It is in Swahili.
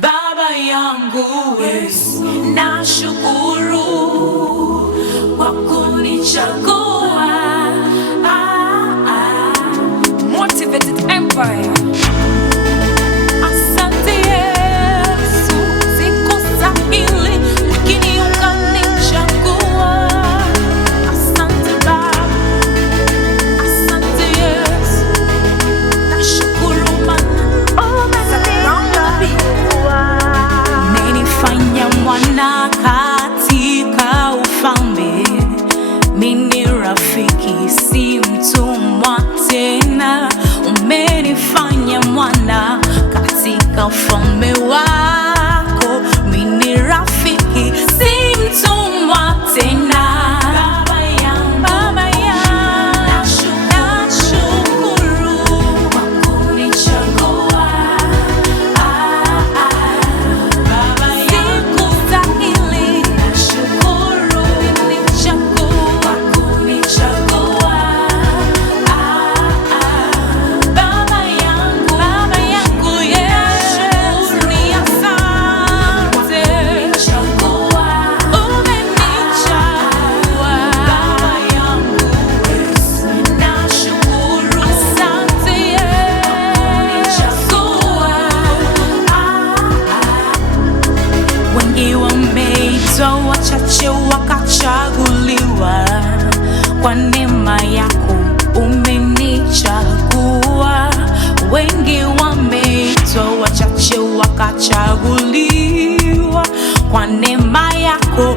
Baba yangu nashukuru kwa kunichagua. Motivated Empire. Asante Yesu, sikustahili lakini ukanichagua. Asante Baba, asante Yesu, nashukuru maana umenifanya mwana katika ufalme. Mimi rafiki, si mtumwa tena. Umenifanya mwana katika ufalme wako. Mimi rafiki, si mtumwa tena. Baba yangu, nashukuru kwa kunichagua. Baba yangu, sikustahili, nashukuru kunichagua. Baba yangu, Yesu, ni asante. Umenichagua. Baba yangu, nashukuru. Asante Yesu. Wengi wameitwa, wachache wakachaguliwa. Kwa neema yako umenichagua. Wengi wameitwa, wachache wakachaguliwa. Kwa neema yako